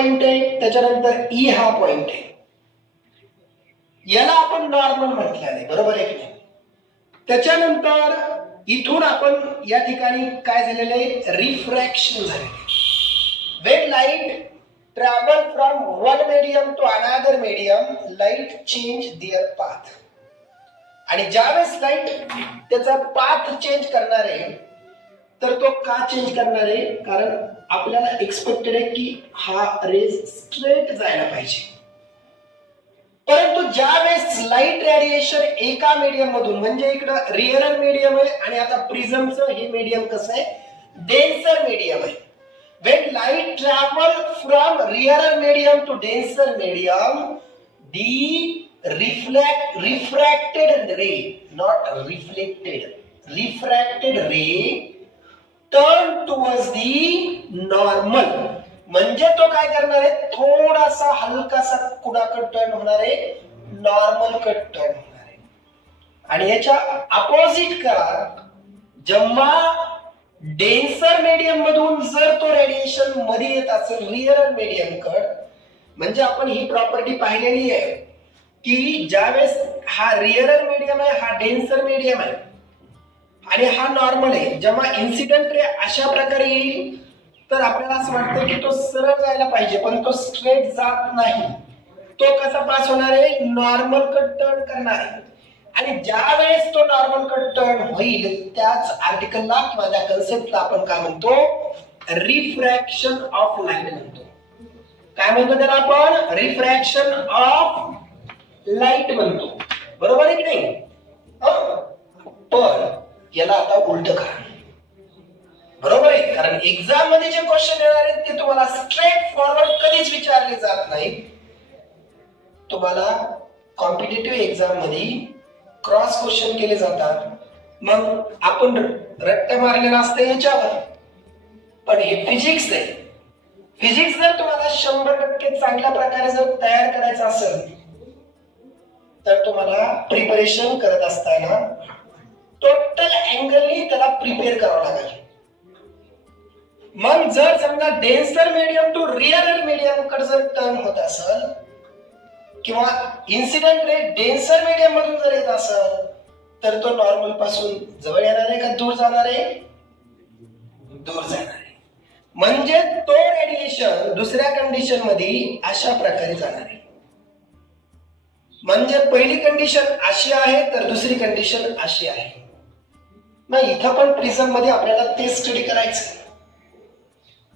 Point आहे, त्याच्यानंतर E हा पॉइंट आहे, याला आपण नॉर्मल म्हटलेलं आहे, बरोबर आहे की नाही. त्याच्यानंतर इथून आपण या ठिकाणी काय झालेलं आहे, रिफ्रॅक्शन झालेलं आहे. when light travel from one medium to another medium, light change their path. आणि ज्यावेळेस लाईट त्याचा पाथ चेंज करणार आहे, तर तो का चेंज करणार आहे, कारण आपल्याला एक्सपेक्टेड आहे की हा रेज स्ट्रेट जायला पाहिजे. परंतु ज्यावेळेस लाईट रेडिएशन एका मीडियम मधून, म्हणजे इकडं रिअरर मीडियम आहे आणि आता प्रिझमचं हे मीडियम कसं आहे, डेन्सर मीडियम आहे. when light travel from rearer medium to denser medium, the refracted ray, not reflected, refracted ray turn towards the normal. म्हणजे तो काय करणार आहे, थोडासा हलकासा कुणाकडे टर्न होणार आहे, नॉर्मल कडे टर्न होणार आहे. आणि याच्या अपोजिट करा, जेव्हा डेन्सर मीडियम मधून जर तो रेडिएशन मध्ये येत असेल रिअरर मीडियम कड, म्हणजे आपण ही प्रॉपर्टी पाहिलेली आहे की ज्यावेळेस हा रिअरर मीडियम आहे, हा डेन्सर मीडियम आहे आणि हा नॉर्मल आहे, जेव्हा इन्सिडेंट रे अशा प्रकारे येईल तर आपल्याला असं वाटतं की तो सरळ जायला पाहिजे, पण तो स्ट्रेट जात नाही. तो कसा पास होणार आहे, नॉर्मल कट टर्न करणार आहे. आणि ज्या वेळेस तो नॉर्मल कट टर्न होईल, त्याच आर्टिकलला किंवा त्या कन्सेप्टला आपण काय म्हणतो, रिफ्रॅक्शन ऑफ लाईट म्हणतो. काय म्हणतो त्याला आपण, रिफ्रॅक्शन ऑफ लाईट म्हणतो, बरोबर आहे की नाही. पण याला आता उलट करा, बरोबर आहे, कारण एक्झाम मध्ये जे क्वेश्चन येणार आहेत ते तुम्हाला स्ट्रेट फॉरवर्ड कधीच विचारले जात नाही. तुम्हाला कॉम्पिटिटिव्ह एक्झाम मध्ये क्रॉस क्वेश्चन केले जातात, मग आपण रट्टे मारलेला असतं याच्यावर. पण हे फिजिक्स आहे. फिजिक्स जर तुम्हाला 100% चांगल्या प्रकारे जर तयार करायचं असेल, तर तुम्हाला प्रिपरेशन करत असताना टोटल अँगलनी त्याला प्रिपेअर करावं लागेल. मग जर समजा डेन्सर मीडियम टू रिअरर मीडियम कडे जर टर्न होत असेल, किंवा इन्सिडेंट रे डेन्सर मीडियम मधून जर येत असेल, तर तो नॉर्मल पासून जवळ येणार आहे का दूर जाणार आहे, दूर जाणार आहे. म्हणजे तो रेडिएशन दुसऱ्या कंडिशन मध्ये अशा प्रकारे जाणार आहे. म्हणजे पहिली कंडिशन अशी आहे तर दुसरी कंडिशन अशी आहे. मग इथं पण प्रिझम मध्ये आपल्याला ते स्टडी करायचं.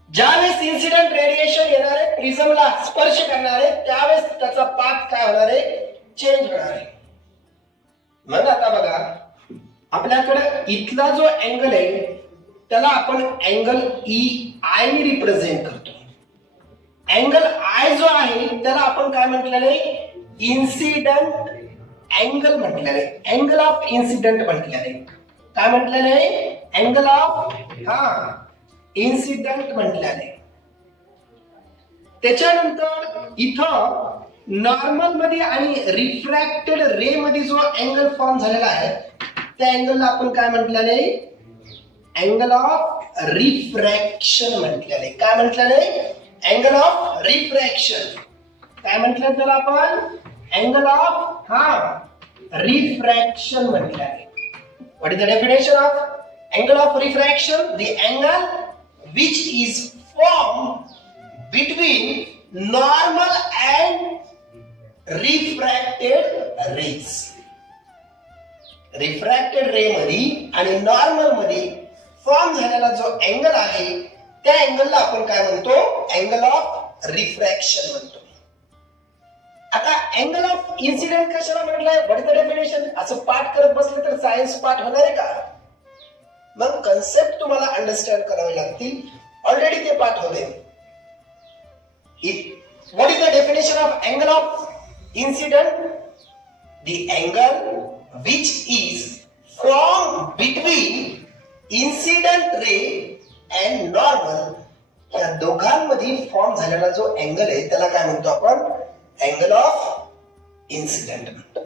ज्यावेळेस इन्सिडेंट रेडिएशन येणार आहे, प्रिझमला स्पर्श करणार आहे, त्यावेळेस त्याचा पाथ काय होणार आहे, चेंज होणार आहे. मग आता बघा, आपल्याकडे इथला जो अँगल आहे त्याला आपण अँगल ई आय ने रिप्रेझेंट करतो. अँगल आय जो आहे त्याला आपण काय म्हटलेलं आहे, इन्सिडेंट अँगल म्हटलेलं आहे, अँगल ऑफ इन्सिडेंट म्हटलेलं आहे. काय म्हटलेलं आहे, अँगल ऑफ इन्सिडेंट म्हटलेलं आहे. त्याच्यानंतर इथं नॉर्मल मध्ये आणि रिफ्रॅक्टेड रे मध्ये जो अँगल फॉर्म झालेला आहे, त्या अँगलला आपण काय म्हटलेलं आहे, अँगल ऑफ रिफ्रॅक्शन म्हटलेलं आहे. काय म्हटलेलं आहे, अँगल ऑफ रिफ्रॅक्शन. काय म्हटलं त्याला आपण, अँगल ऑफ रिफ्रॅक्शन म्हटलं आहे. What is the definition of angle of refraction, the angle which is formed between normal and refracted rays. Refracted ray मध्ये आणि नॉर्मल मध्ये फॉर्म झालेला जो अँगल आहे, त्या अँगलला आपण काय म्हणतो, अँगल ऑफ रिफ्रॅक्शन म्हणतो. आता अँगल ऑफ इन्सिडेंट कशाला म्हटलंय, व्हॉट इज द डेफिनेशन, असं पाठ करत बसले तर सायन्स पाठ होणार आहे का. मग कन्सेप्ट तुम्हाला अंडरस्टँड करावे लागतील. ऑलरेडी ते पाठ होते. What is the definition of angle of incident, the angle which is from between incident ray and normal, या दोघांमध्ये फॉर्म झालेला जो अँगल आहे त्याला काय म्हणतो आपण, अँगल ऑफ इन्सिडेंट म्हणतो.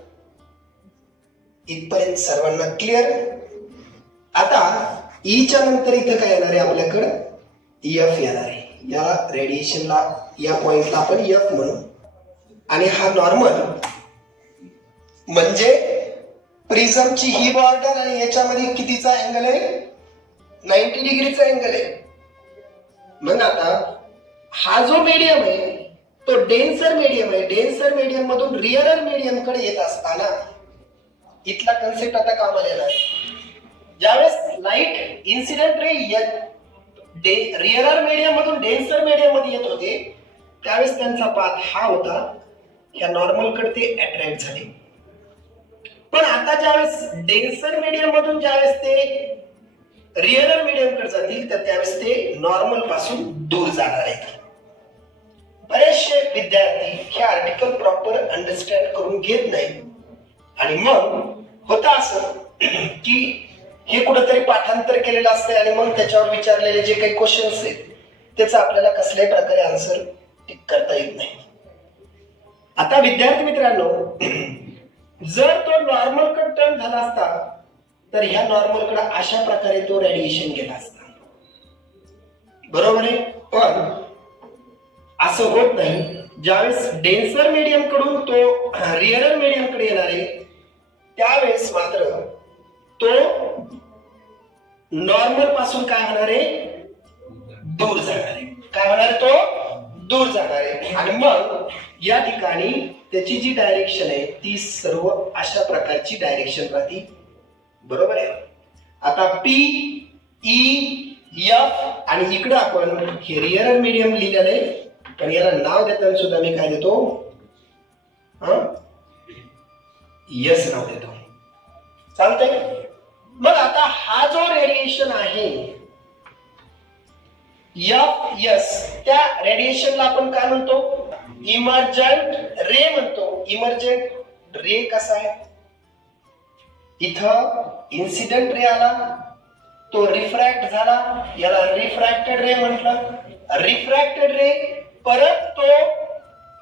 इथपर्यंत सर्वांना क्लिअर. आता ईच्या नंतर इथं काय येणार आहे आपल्याकडे, एफ येणार आहे. या रेडिएशनला, या पॉइंटला आपण एफ म्हणू. आणि हा नॉर्मल म्हणजे प्रिझमची ही बॉर्डर आणि याच्यामध्ये कितीचा अँगल आहे, 90 डिग्रीचा अँगल आहे. मग आता हा जो मीडियम आहे तो डेन्सर मीडियम आहे. डेन्सर मीडियम मधून रिअरर मीडियम कडे येत असताना इथला कन्सेप्ट आता कामाला येणार. ज्यावेळेस लाईट इन्सिडेंट रे रिअरर मीडियम मधून डेन्सर मीडियम मध्ये येत होते त्यावेळेस त्यांचा पाथ हा होता, ह्या नॉर्मल कडे ते अट्रॅक्ट झाले. पण आता ज्यावेळेस डेन्सर मीडियम मधून ज्यावेळेस ते रिअरर मीडियम कडे जातील तर त्यावेळेस ते नॉर्मल पासून दूर जाणार आहेत. बरेचसे विद्यार्थी हे आर्टिकल प्रॉपर अंडरस्टँड करून घेत नाही आणि मग होतं असं की हे कुठेतरी पाठांतर केलेलं असते आणि मग त्याच्यावर विचारलेले जे काही क्वेश्चन्स आहेत त्याचा आपल्याला कसल्याही प्रकारे आन्सर टिक करता येत नाही. आता विद्यार्थी मित्रांनो, जर तो नॉर्मल कडे टर्न झाला असता तर ह्या नॉर्मल कडे अशा प्रकारे तो रेडिएशन गेला असता, बरोबर आहे. पण असं होत नाही. ज्यावेळेस डेन्सर मीडियम कडून तो रिअरर मीडियम कडे येणार आहे त्यावेळेस मात्र तो नॉर्मल पासून काय होणार आहे, दूर जाणार आहे. काय होणार, तो दूर जाणार आहे. आणि मग या ठिकाणी त्याची जी डायरेक्शन आहे ती सर्व अशा प्रकारची डायरेक्शन राहते, बरोबर आहे. आता पी ई एफ आणि इकडे आपण हे रिअरर मीडियम लिहिलेलं आहे पण याला नाव देताना सुद्धा मी काय देतो, यस नाव देतो, चालतंय. मग आता हा जो रेडिएशन आहे एफ एस, त्या रेडिएशनला आपण काय म्हणतो, इमर्जंट रे म्हणतो. इमर्जंट रे कसा आहे, इथं इन्सिडेंट रे आला, तो रिफ्रॅक्ट झाला, याला रिफ्रॅक्टेड रे म्हटलं. रिफ्रॅक्टेड रे परत तो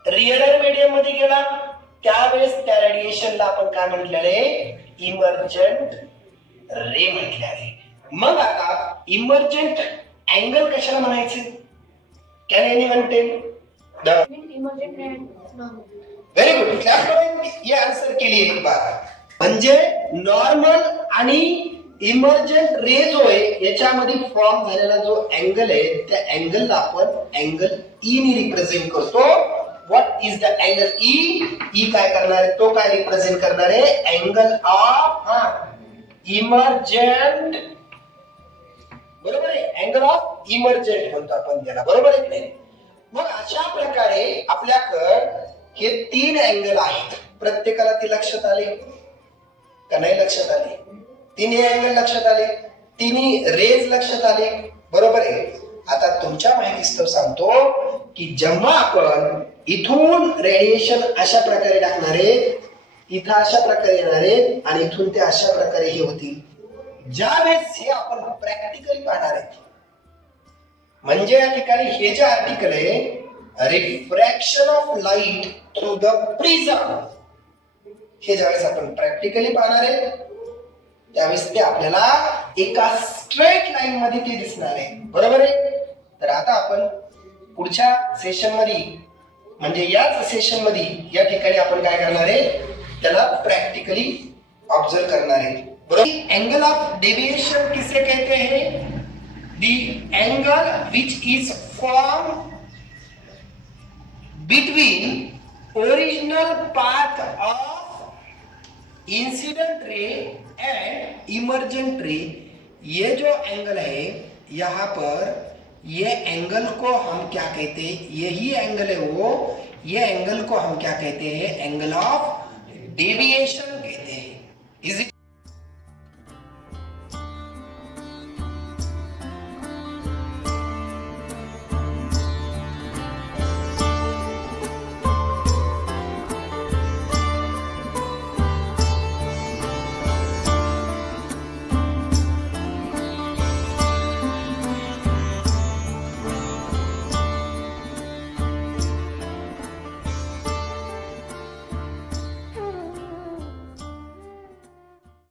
रिअरर मीडियम मध्ये गेला त्यावेळेस त्या रेडिएशनला आपण काय म्हटलेलं आहे, इमर्जंट रे म्हटले आहे. मग आता इमर्जंट अँगल कशाला म्हणायचे, can anyone tell? Very good, clap करून हे आन्सर केली एक बार. म्हणजे नॉर्मल आणि इमर्जंट रे जो आहे याच्यामध्ये फॉर्म झालेला जो अँगल आहे त्या अँगलला आपण अँगल ई ने रिप्रेझेंट करतो. What is the angle E? E काय करणार आहे, तो काय रिप्रेझेंट करणार आहे, अँगल ऑफ इमर्जंट, बरोबर आहे. अँगल ऑफ इमर्जंट म्हणतो आपण त्याला, बरोबर आहे की नाही. मग अशा प्रकारे आपल्याकडे हे 3 अँगल आहेत. प्रत्येकाला ती लक्षात आले का नाही लक्षात आले? तिन्ही अँगल लक्षात आले, तिन्ही रेज लक्षात आले, बरोबर आहे. आता तुमच्या माहितीस्तव सांगतो की जेव्हा आपण इथून रेडिएशन अशा प्रकारे टाकणार आहे, इथं अशा प्रकारे येणार आहे आणि इथून ते अशा प्रकारे हे होतील. ज्यावेळेस हे आपण प्रॅक्टिकली पाहणार आहे, म्हणजे या ठिकाणी हे जे आर्टिकल आहे refraction of light through the prism, हे ज्यावेळेस आपण प्रॅक्टिकली पाहणार आहे त्यावेळेस ते आपल्याला एका स्ट्रेट लाईन मध्ये ते दिसणार आहे, बरोबर आहे. तर आता आपण पुढच्या सेशन मध्ये म्हणजे याच सेशन मध्ये या ठिकाणी आपण काय करणार आहे, त्याला प्रॅक्टिकली ऑब्जर्व करणार आहे, बरोबर. एंगल ऑफ डेविएशन किसे कहते हैं? The angle which is form between original path of incident ray end emergent रे. ये जो एंगल है यहाँ पर, ये एंगल को हम क्या कहते हैं, यही एंगल है वो, ये एंगल को हम क्या कहते हैं, एंगल ऑफ डेविएशन कहते हैं. Is it